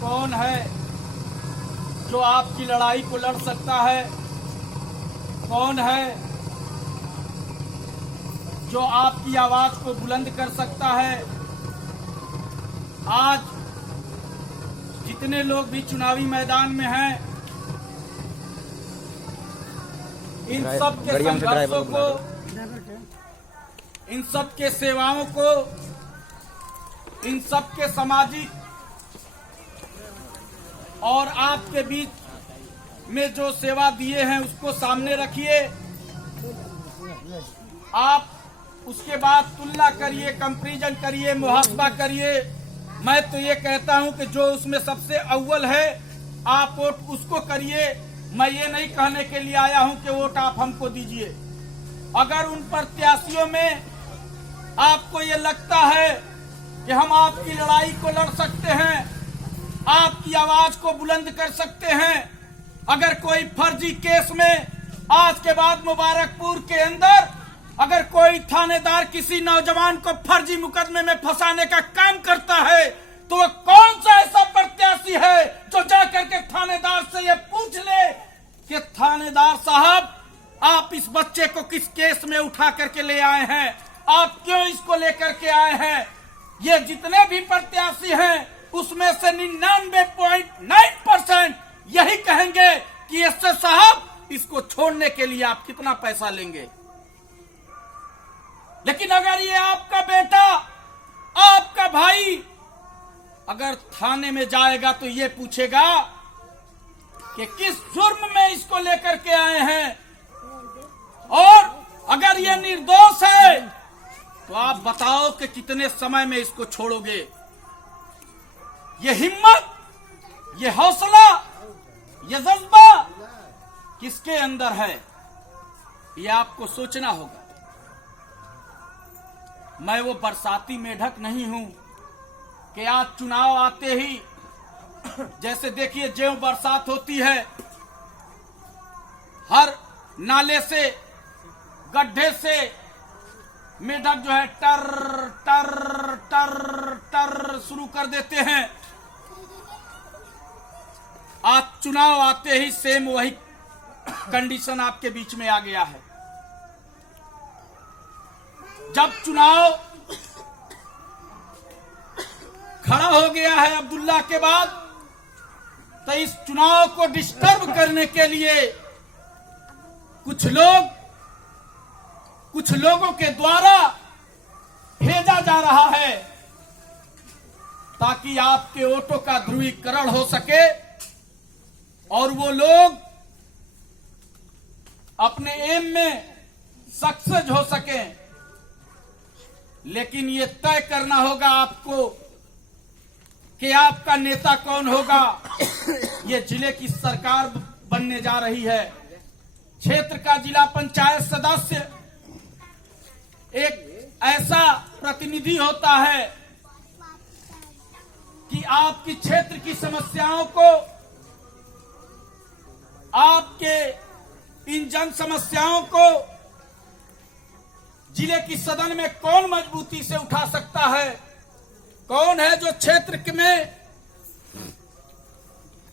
कौन है जो आपकी लड़ाई को लड़ सकता है? कौन है जो आपकी आवाज को बुलंद कर सकता है? आज जितने लोग भी चुनावी मैदान में हैं, इन सब के संघर्षों को, इन सब के सेवाओं को, इन सब के सामाजिक और आपके बीच में जो सेवा दिए हैं उसको सामने रखिए। आप उसके बाद तुलना करिए, कंपैरिजन करिए, मुहासबा करिए। मैं तो ये कहता हूं कि जो उसमें सबसे अव्वल है आप वोट उसको करिए। मैं ये नहीं कहने के लिए आया हूं कि वोट आप हमको दीजिए। अगर उन प्रत्याशियों में आपको ये लगता है कि हम आपकी लड़ाई को लड़ सकते हैं, आपकी आवाज को बुलंद कर सकते हैं, अगर कोई फर्जी केस में आज के बाद मुबारकपुर के अंदर अगर कोई थानेदार किसी नौजवान को फर्जी मुकदमे में फंसाने का काम करता है, तो वह कौन सा ऐसा प्रत्याशी है जो जाकर के थानेदार से ये पूछ ले कि थानेदार साहब आप इस बच्चे को किस केस में उठा करके ले आए हैं, आप क्यों इसको लेकर के आए हैं? ये जितने भी प्रत्याशी हैं उसमें से 99.9% यही कहेंगे कि एसए साहब इसको छोड़ने के लिए आप कितना पैसा लेंगे। लेकिन अगर ये आपका बेटा, आपका भाई अगर थाने में जाएगा तो ये पूछेगा कि किस जुर्म में इसको लेकर के आए हैं, और अगर ये निर्दोष है तो आप बताओ कि कितने समय में इसको छोड़ोगे। ये हिम्मत, ये हौसला, ये जज्बा किसके अंदर है, ये आपको सोचना होगा। मैं वो बरसाती मेढक नहीं हूं कि आज चुनाव आते ही जैसे देखिए ज्यों बरसात होती है, हर नाले से, गड्ढे से मेढक जो है टर टर टर टर शुरू कर देते हैं। आज चुनाव आते ही सेम वही कंडीशन आपके बीच में आ गया है। जब चुनाव खड़ा हो गया है अब्दुल्ला के बाद, तो इस चुनाव को डिस्टर्ब करने के लिए कुछ लोगों के द्वारा भेजा जा रहा है ताकि आपके वोटों का ध्रुवीकरण हो सके और वो लोग अपने एम में सक्सेस हो सके। लेकिन ये तय करना होगा आपको कि आपका नेता कौन होगा। ये जिले की सरकार बनने जा रही है। क्षेत्र का जिला पंचायत सदस्य एक ऐसा प्रतिनिधि होता है कि आपकी क्षेत्र की समस्याओं को, आपके इन जन समस्याओं को जिले की सदन में कौन मजबूती से उठा सकता है, कौन है जो क्षेत्र में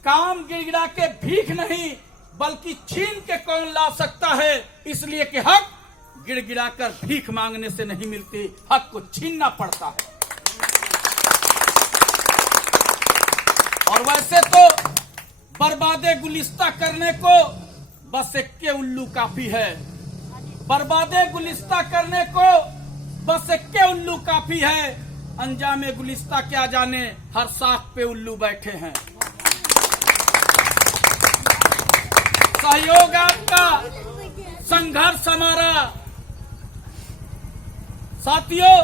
काम गिड़गिड़ा के भीख नहीं बल्कि छीन के कौन ला सकता है। इसलिए कि हक गिड़गिड़ाकर भीख मांगने से नहीं मिलती, हक को छीनना पड़ता है। और वैसे तो बर्बादे गुलिस्ता करने को बस एक्के उल्लू काफी है। बर्बादे गुलिस्ता करने को बस एक्के उल्लू काफी है। अंजामे गुलिस्ता क्या जाने, हर साख पे उल्लू बैठे हैं। सहयोग आपका, संघर्ष हमारा। साथियों,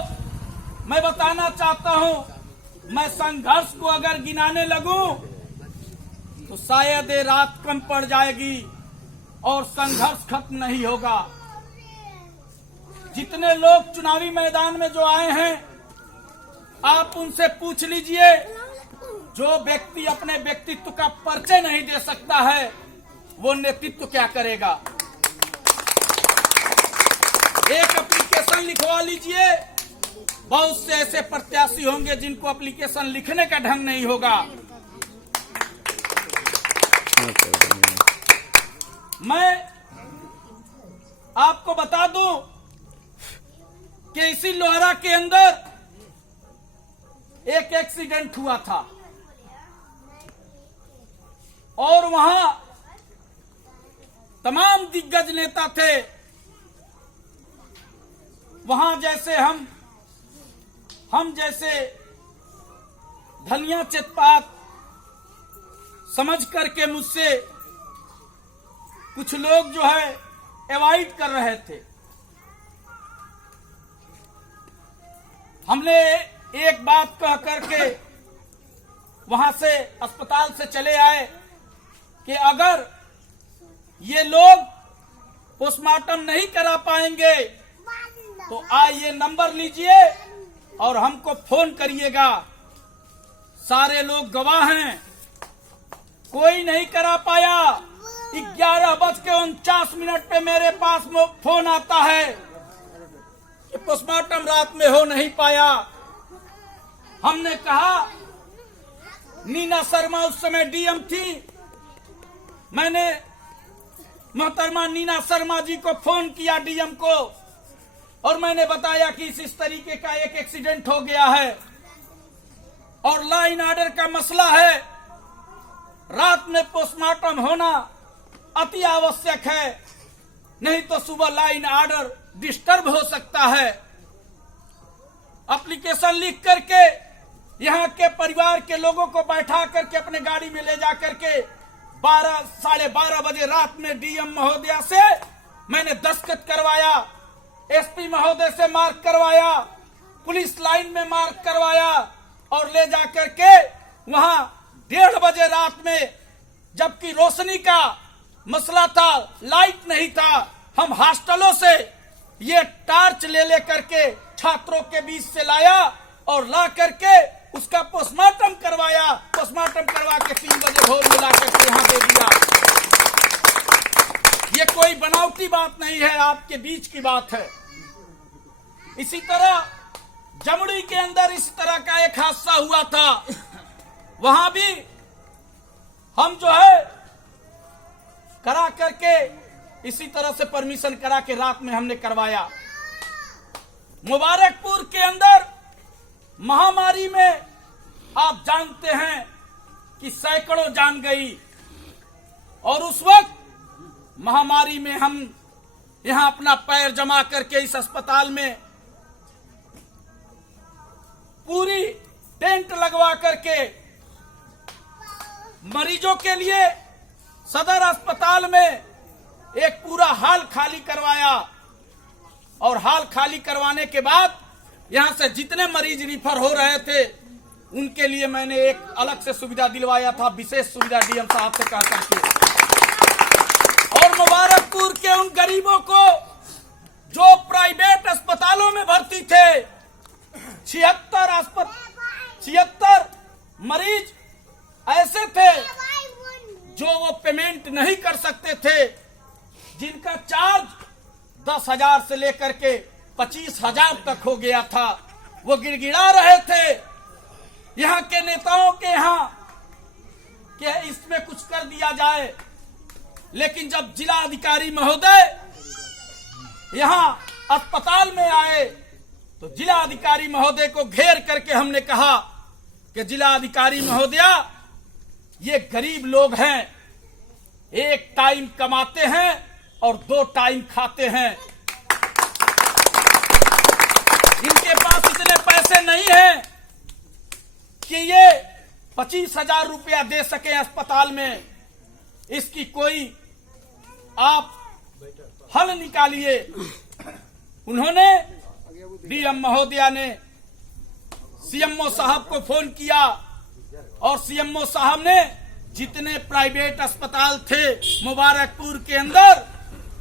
मैं बताना चाहता हूं, मैं संघर्ष को अगर गिनाने लगूं तो शायद ये रात कम पड़ जाएगी और संघर्ष खत्म नहीं होगा। जितने लोग चुनावी मैदान में जो आए हैं, आप उनसे पूछ लीजिए, जो व्यक्ति अपने व्यक्तित्व का परिचय नहीं दे सकता है वो नेतृत्व क्या करेगा। एक एप्लीकेशन लिखवा लीजिए, बहुत से ऐसे प्रत्याशी होंगे जिनको एप्लीकेशन लिखने का ढंग नहीं होगा। मैं आपको बता दूं कि इसी लोहरा के अंदर एक एक्सीडेंट हुआ था और वहां तमाम दिग्गज नेता थे। वहां जैसे हम जैसे धनिया चितपात समझ करके मुझसे कुछ लोग जो है अवॉइड कर रहे थे। हमने एक बात कह करके वहां से अस्पताल से चले आए कि अगर ये लोग पोस्टमार्टम नहीं करा पाएंगे तो आइए नंबर लीजिए और हमको फोन करिएगा। सारे लोग गवाह हैं, कोई नहीं करा पाया। 11:49 पे मेरे पास फोन आता है कि पोस्टमार्टम रात में हो नहीं पाया। हमने कहा, नीना शर्मा उस समय डीएम थी, मैंने मोहतरमा नीना शर्मा जी को फोन किया डीएम को और मैंने बताया कि इस तरीके का एक एक्सीडेंट हो गया है और लॉ एंड ऑर्डर का मसला है, रात में पोस्टमार्टम होना अति आवश्यक है, नहीं तो सुबह लॉ एंड ऑर्डर डिस्टर्ब हो सकता है। एप्लीकेशन लिख करके यहाँ के परिवार के लोगों को बैठा करके अपने गाड़ी में ले जा करके 12-12:30 बजे रात में डीएम महोदया से मैंने दस्तखत करवाया, एसपी महोदय से मार्क करवाया, पुलिस लाइन में मार्क करवाया और ले जा करके वहां 1:30 बजे रात में, जबकि रोशनी का मसला था, लाइट नहीं था, हम हॉस्टलों से ये टार्च ले करके छात्रों के बीच से लाया और ला करके उसका पोस्टमार्टम करवाया। पोस्टमार्टम करवा के 3 बजे भोर में ला करके यहाँ दे दिया। ये कोई बनावटी बात नहीं है, आपके बीच की बात है। इसी तरह जमुई के अंदर इस तरह का एक हादसा हुआ था, वहां भी हम जो है करा करके इसी तरह से परमिशन करा के रात में हमने करवाया। मुबारकपुर के अंदर महामारी में आप जानते हैं कि सैकड़ों जान गई और उस वक्त महामारी में हम यहां अपना पैर जमा करके इस अस्पताल में पूरी टेंट लगवा करके मरीजों के लिए सदर अस्पताल में एक पूरा हॉल खाली करवाया और हॉल खाली करवाने के बाद यहां से जितने मरीज रिफर हो रहे थे उनके लिए मैंने एक अलग से सुविधा दिलवाया था, विशेष सुविधा डीएम साहब से कह करके। और मुबारकपुर के उन गरीबों को जो प्राइवेट अस्पतालों में भर्ती थे, 76 मरीज ऐसे थे जो वो पेमेंट नहीं कर सकते थे, जिनका चार्ज 10,000 से लेकर के 25,000 तक हो गया था। वो गिड़गिड़ा रहे थे यहाँ के नेताओं के यहाँ कि इसमें कुछ कर दिया जाए, लेकिन जब जिला अधिकारी महोदय यहाँ अस्पताल में आए तो जिला अधिकारी महोदय को घेर करके हमने कहा कि जिला अधिकारी महोदया, ये गरीब लोग हैं, एक टाइम कमाते हैं और 2 टाइम खाते हैं, इनके पास इतने पैसे नहीं हैं कि ये 25,000 रुपया दे सके अस्पताल में। इसकी कोई आप हल निकालिए। उन्होंने डीएम महोदया ने सीएमओ साहब को फोन किया और सीएमओ साहब ने जितने प्राइवेट अस्पताल थे मुबारकपुर के अंदर,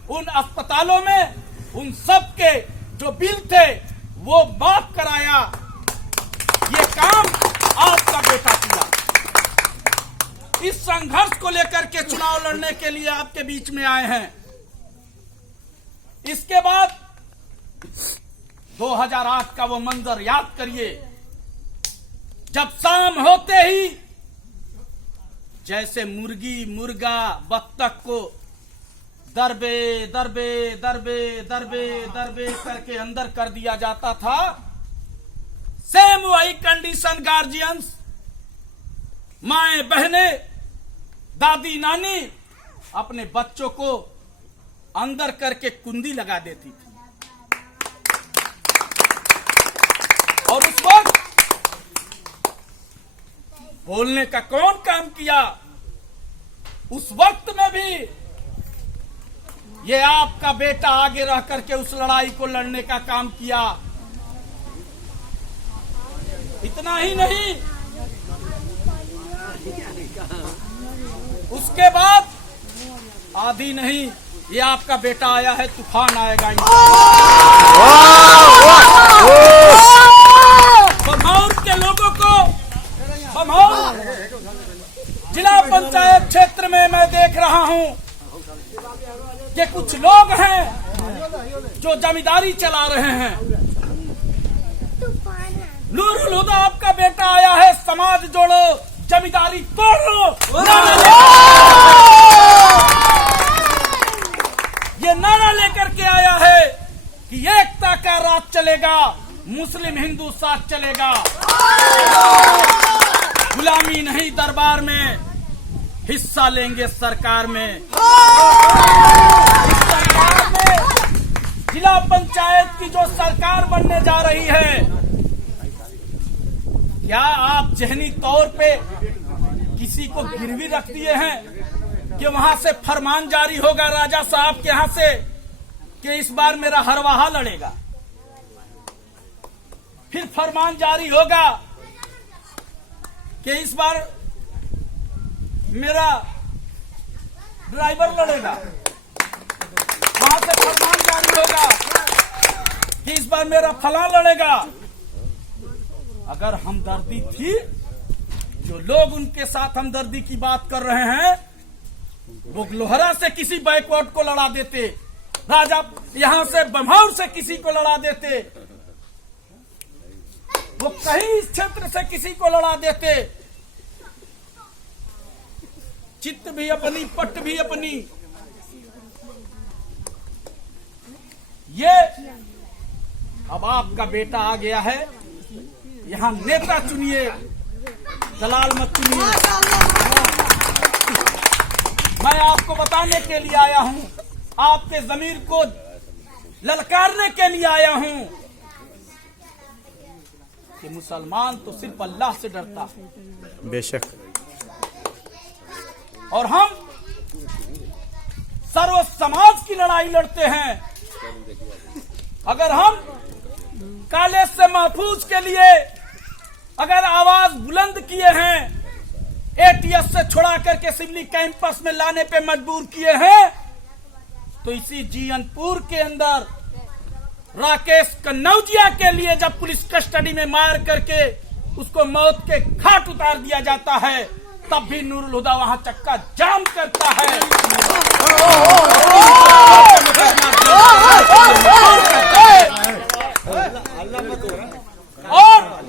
उन अस्पतालों में उन सब के जो बिल थे वो माफ कराया। ये काम आपका बेटा किया। इस संघर्ष को लेकर के चुनाव लड़ने के लिए आपके बीच में आए हैं। इसके बाद 2008 का वो मंजर याद करिए, जब शाम होते ही जैसे मुर्गी मुर्गा बत्तख को दरबे दरबे दरबे दरबे दरबे करके अंदर कर दिया जाता था, सेम वही कंडीशन गार्जियंस, माए बहने, दादी नानी अपने बच्चों को अंदर करके कुंडी लगा देती थी। और उस वक्त बोलने का कौन काम किया? उस वक्त में भी ये आपका बेटा आगे रह करके उस लड़ाई को लड़ने का काम किया। इतना ही नहीं, उसके बाद आधी नहीं, ये आपका बेटा आया है, तूफान आएगा। बमौर के लोगों को, बमौर जिला पंचायत क्षेत्र में मैं देख रहा हूं कि कुछ लोग हैं जो जमींदारी चला रहे हैं। नूरुल हुदा आपका बेटा आया है, समाज जोड़ो, जमींदारी तोड़ो। ये नारा लेकर के आया है कि एकता का राज चलेगा, मुस्लिम हिंदू साथ चलेगा, गुलामी नहीं दरबार में, हिस्सा लेंगे सरकार में। सरकार में जिला पंचायत की जो सरकार बनने जा रही है, क्या आप जहनी तौर पे किसी को गिरवी रख दिए हैं कि वहां से फरमान जारी होगा राजा साहब के यहां से कि इस बार मेरा हरवाहा लड़ेगा, फिर फरमान जारी होगा कि इस बार मेरा ड्राइवर लड़ेगा, वहां से फरमान जारी होगा कि इस बार मेरा फलां लड़ेगा। अगर हमदर्दी थी, जो लोग उनके साथ हमदर्दी की बात कर रहे हैं, वो लोहरा से किसी बैकवर्ड को लड़ा देते, राजा यहां से बमौर से किसी को लड़ा देते, वो कहीं इस क्षेत्र से किसी को लड़ा देते। चित्त भी अपनी, पट भी अपनी। ये अब आपका बेटा आ गया है, यहां नेता चुनिए, दलाल मत चुनिए। मैं आपको बताने के लिए आया हूं, आपके ज़मीर को ललकारने के लिए आया हूं कि मुसलमान तो सिर्फ अल्लाह से डरता है। बेशक। और हम सर्व समाज की लड़ाई लड़ते हैं। अगर हम काले से महफूज के लिए अगर आवाज बुलंद किए हैं, एटीएस से छुड़ा करके सिवली कैंपस में लाने पे मजबूर किए हैं, तो इसी जीयनपुर के अंदर राकेश कन्नौजिया के लिए जब पुलिस कस्टडी में मार करके उसको मौत के घाट उतार दिया जाता है, तब भी नूरुल हुदा वहां चक्का जाम करता है। और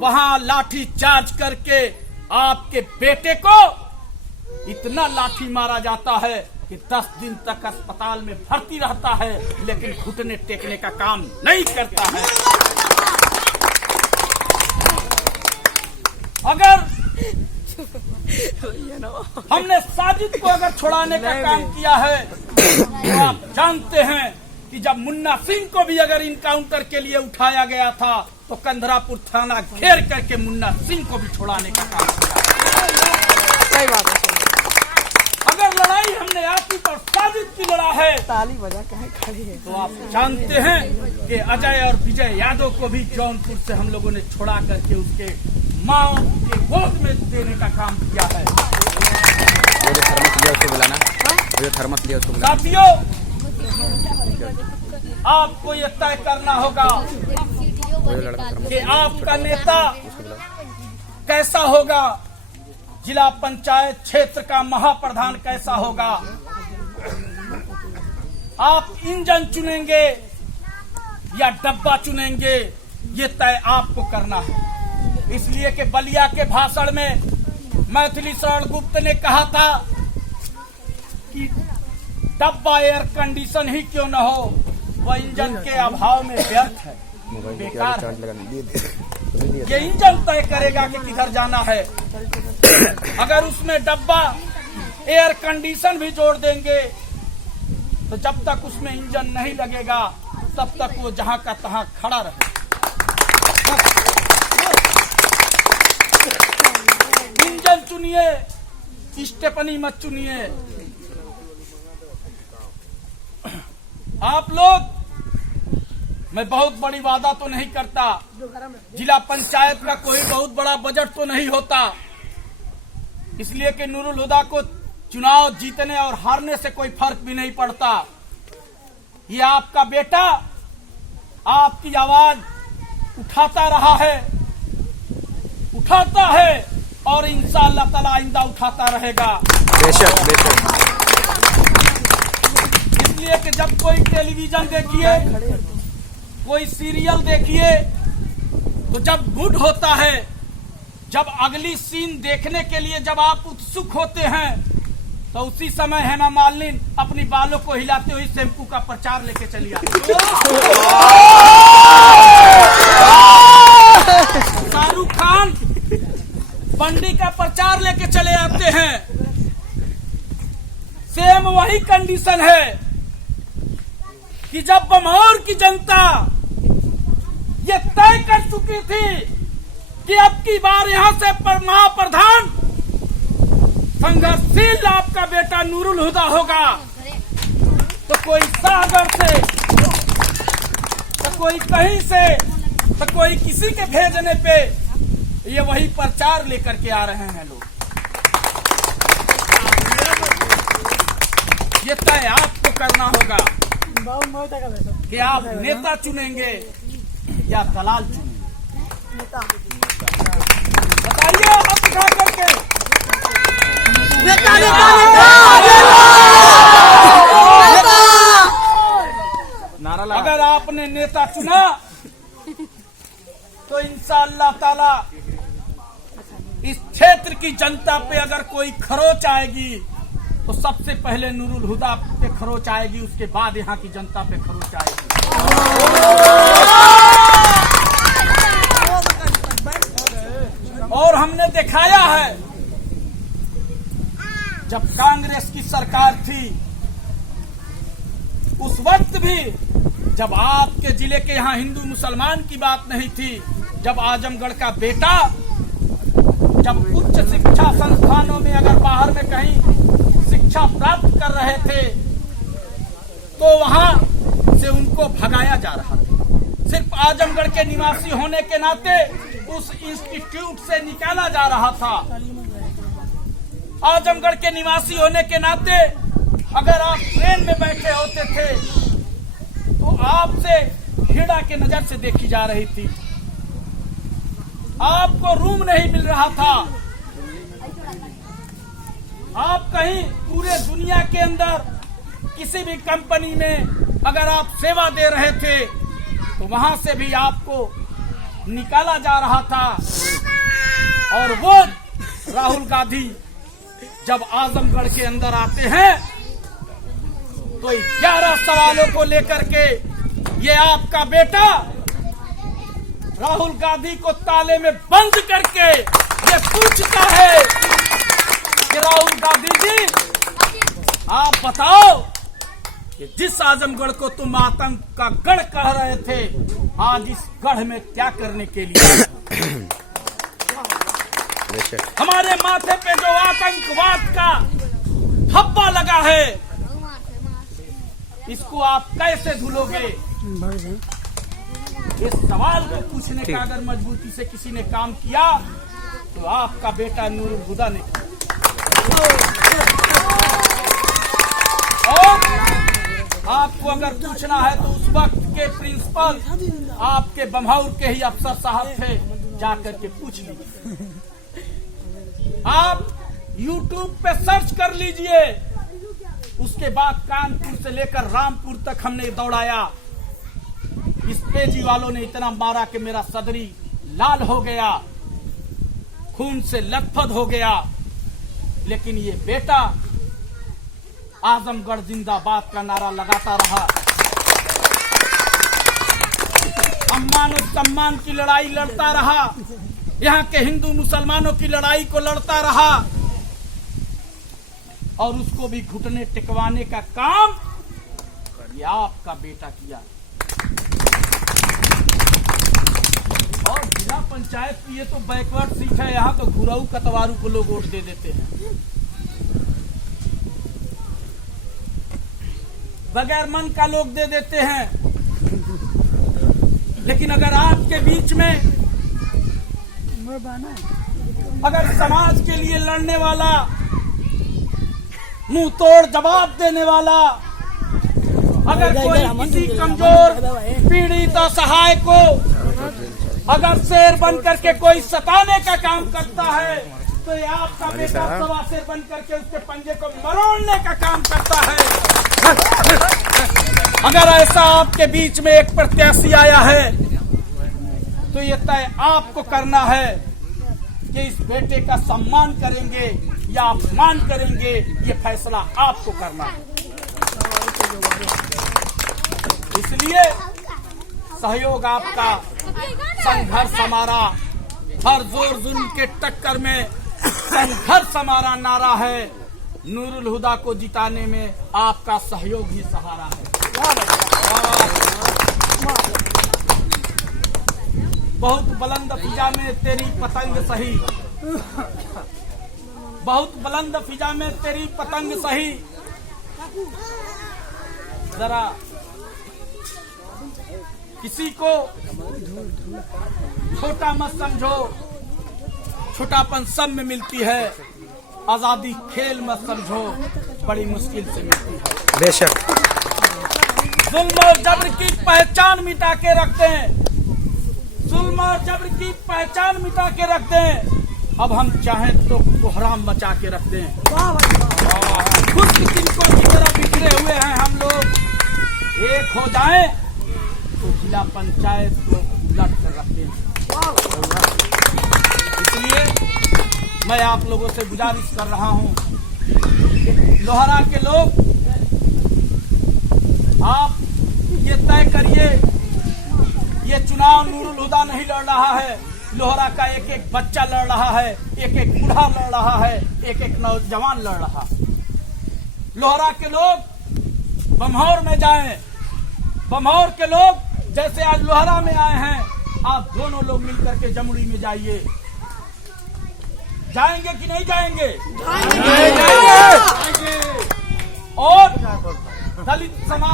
वहां लाठी चार्ज करके आपके बेटे को इतना लाठी मारा जाता है कि 10 दिन तक अस्पताल में भर्ती रहता है, लेकिन घुटने टेकने का काम नहीं करता है। अगर हमने साजिद को अगर छुड़ाने का काम किया है, तो आप जानते हैं कि जब मुन्ना सिंह को भी अगर इनकाउंटर के लिए उठाया गया था, तो कंधरापुर थाना घेर करके मुन्ना सिंह को भी छुड़ाने का काम किया। सही बात है। अगर लड़ाई हमने आपकी पर साजिद की लड़ा है, ताली बजा के खड़ी है, तो आप जानते हैं कि अजय और विजय यादव को भी जौनपुर से हम लोगों ने छुड़ा करके उसके माँ के गोद में देने का काम किया है। जो थर्मस लिया उसको बुलाना, जो थर्मस लिया उसको बुलाना। साथियों, आपको ये तय करना होगा कि आपका नेता कैसा होगा, जिला पंचायत क्षेत्र का महाप्रधान कैसा होगा। आप इंजन चुनेंगे या डब्बा चुनेंगे, ये तय आपको करना है। इसलिए कि बलिया के भाषण में मैथिली शरण गुप्त ने कहा था कि डब्बा एयर कंडीशन ही क्यों न हो, वह इंजन के अभाव में व्यर्थ है, बेकार है। ये इंजन तय करेगा कि किधर जाना है। अगर उसमें डब्बा एयर कंडीशन भी जोड़ देंगे तो जब तक उसमें इंजन नहीं लगेगा तब तक वो जहां का तहां खड़ा रहे। इंजन चुनिए, स्टेपनी मत चुनिए। आप लोग, मैं बहुत बड़ी वादा तो नहीं करता, जिला पंचायत का कोई बहुत बड़ा बजट तो नहीं होता, इसलिए कि नूरुल हुदा को चुनाव जीतने और हारने से कोई फर्क भी नहीं पड़ता। ये आपका बेटा आपकी आवाज उठाता रहा है, उठाता है और इंशाअल्लाह ताला आइंदा उठाता रहेगा। बेशक बेशक। इसलिए कि जब कोई टेलीविजन देखिए, कोई सीरियल देखिए, तो जब मूड होता है, जब अगली सीन देखने के लिए जब आप उत्सुक होते हैं, तो उसी समय हेमा मालिनी अपनी बालों को हिलाते हुए शैम्पू का प्रचार लेके चली आती है। शाहरुख खान बंडी का प्रचार लेके चले आते हैं। सेम वही कंडीशन है कि जब बमौर की जनता ये तय कर चुकी थी कि अब की बार यहां से महाप्रधान संघर्षशील आपका बेटा नूरुल हुदा होगा, तो कोई सागर से, तो कोई कहीं से, तो कोई किसी के भेजने पे ये वही प्रचार लेकर के आ रहे हैं लोग। ये तय आपको करना होगा कि आप नेता चुनेंगे या दलाल चुनेंगे। बताइए हाथ उठा करके। अगर आपने नेता चुना तो इंशाअल्लाह ताला इस क्षेत्र की जनता पे अगर कोई खरोच आएगी तो सबसे पहले नूरुल हुदा पे खरोच आएगी, उसके बाद यहाँ की जनता पे खरोच आएगी। और हमने दिखाया है, जब कांग्रेस की सरकार थी उस वक्त भी, जब आपके जिले के यहाँ हिंदू मुसलमान की बात नहीं थी, जब आजमगढ़ का बेटा जब उच्च शिक्षा संस्थानों में अगर बाहर में कहीं शिक्षा प्राप्त कर रहे थे तो वहां से उनको भगाया जा रहा था। सिर्फ आजमगढ़ के निवासी होने के नाते उस इंस्टीट्यूट से निकाला जा रहा था। आजमगढ़ के निवासी होने के नाते अगर आप ट्रेन में बैठे होते थे तो आपसे घृणा के नजर से देखी जा रही थी, आपको रूम नहीं मिल रहा था। आप कहीं पूरे दुनिया के अंदर किसी भी कंपनी में अगर आप सेवा दे रहे थे तो वहां से भी आपको निकाला जा रहा था। और वो राहुल गांधी जब आजमगढ़ के अंदर आते हैं तो 11 सवालों को लेकर के ये आपका बेटा राहुल गांधी को ताले में बंद करके ये पूछता है कि राहुल गांधी जी आप बताओ कि जिस आजमगढ़ को तुम आतंक का गढ़ कह रहे थे, आज इस गढ़ में क्या करने के लिए? हमारे माथे पे जो आतंकवाद का धब्बा लगा है, इसको आप कैसे धुलोगे? इस सवाल को पूछने का अगर मजबूती से किसी ने काम किया तो आपका बेटा नूरुल हुदा ने किया। और आपको अगर पूछना है तो उस वक्त के प्रिंसिपल आपके बम्हौर के ही अफसर साहब थे, जाकर के पूछ लीजिए। आप YouTube पे सर्च कर लीजिए। उसके बाद कानपुर से लेकर रामपुर तक हमने दौड़ाया। इस पेजी वालों ने इतना मारा कि मेरा सदरी लाल हो गया, खून से लथपथ हो गया। लेकिन ये बेटा आजमगढ़ जिंदाबाद का नारा लगाता रहा, अम्मान और सम्मान की लड़ाई लड़ता रहा, यहाँ के हिंदू मुसलमानों की लड़ाई को लड़ता रहा, और उसको भी घुटने टिकवाने का काम ये आपका बेटा किया। और जिला पंचायत की ये तो बैकवर्ड सीट है, यहाँ तो घुराऊ कतवारू को लोग वोट दे देते हैं, बगैर मन का लोग दे देते हैं। लेकिन अगर आपके बीच में अगर समाज के लिए लड़ने वाला, मुंह तोड़ जवाब देने वाला, अगर कोई किसी कमजोर पीड़ित असहाय को अगर शेर बन करके कोई सताने का काम करता है, तो ये आपका बेटा सवा शेर बन करके उसके पंजे को मरोड़ने का काम करता है। अगर ऐसा आपके बीच में एक प्रत्याशी आया है, तो ये तय आपको करना है कि इस बेटे का सम्मान करेंगे या अपमान करेंगे, ये फैसला आपको करना है। इसलिए सहयोग आपका, संघर्ष हमारा, हर जोर जुल्म के टक्कर में संघर्ष हमारा नारा है। नूरुल हुदा को जिताने में आपका सहयोग ही सहारा है। बहुत बुलंद फिजा में तेरी पतंग सही, बहुत बुलंद फिजा में तेरी पतंग सही, जरा किसी को छोटा मत समझो, छोटापन सब में मिलती है, आजादी खेल मत समझो, बड़ी मुश्किल से मिलती है। बेशक जुल्म और जबर की पहचान मिटा के रखते हैं, जुल्म और जबर की पहचान मिटा के रखते हैं। अब हम चाहें तो कोहराम मचा के रख दें। कुछ तिनकों की तरह बिखरे हुए हैं हम लोग, एक हो जाएं तो जिला पंचायत को उलट कर रखते हैं। इसलिए मैं आप लोगों से गुजारिश कर रहा हूं, लोहारा के लोग, आप ये तय करिए, ये चुनाव नूरुल हुदा नहीं लड़ रहा है, लोहारा का एक एक बच्चा लड़ रहा है, एक एक बूढ़ा लड़ रहा है, एक एक नौजवान लड़ रहा है। लोहारा के लोग बमहौर में जाएं, बमहौर के लोग जैसे आज लोहारा में आए हैं, आप दोनों लोग मिलकर के जमुई में जाइए। जाएंगे कि नहीं जाएंगे? जाएंगे। और दलित समाज